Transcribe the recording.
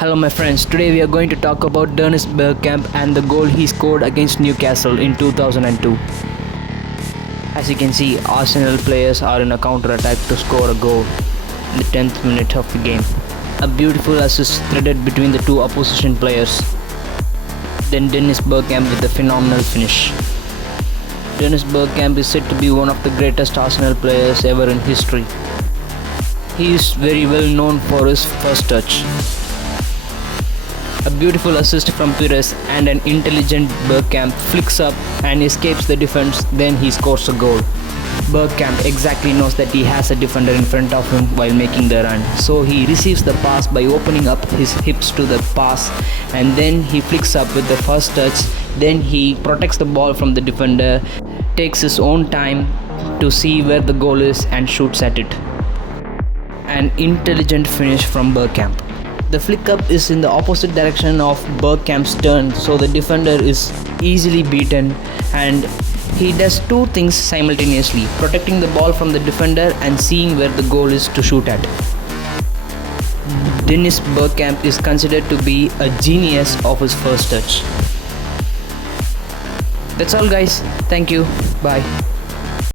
Hello my friends, today we are going to talk about Dennis Bergkamp and the goal he scored against Newcastle in 2002. As you can see, Arsenal players are in a counter-attack to score a goal in the 10th minute of the game. A beautiful assist threaded between the two opposition players. Then Dennis Bergkamp with a phenomenal finish. Dennis Bergkamp is said to be one of the greatest Arsenal players ever in history. He is very well known for his first touch. A beautiful assist from Pires and an intelligent Bergkamp flicks up and escapes the defense, then he scores a goal. Bergkamp exactly knows that he has a defender in front of him while making the run, so he receives the pass by opening up his hips to the pass, and then he flicks up with the first touch, then he protects the ball from the defender, takes his own time to see where the goal is and shoots at it. An intelligent finish from Bergkamp. The flick up is in the opposite direction of Bergkamp's turn, so the defender is easily beaten, and he does two things simultaneously, protecting the ball from the defender and seeing where the goal is to shoot at. Dennis Bergkamp is considered to be a genius of his first touch. That's all guys, thank you, bye.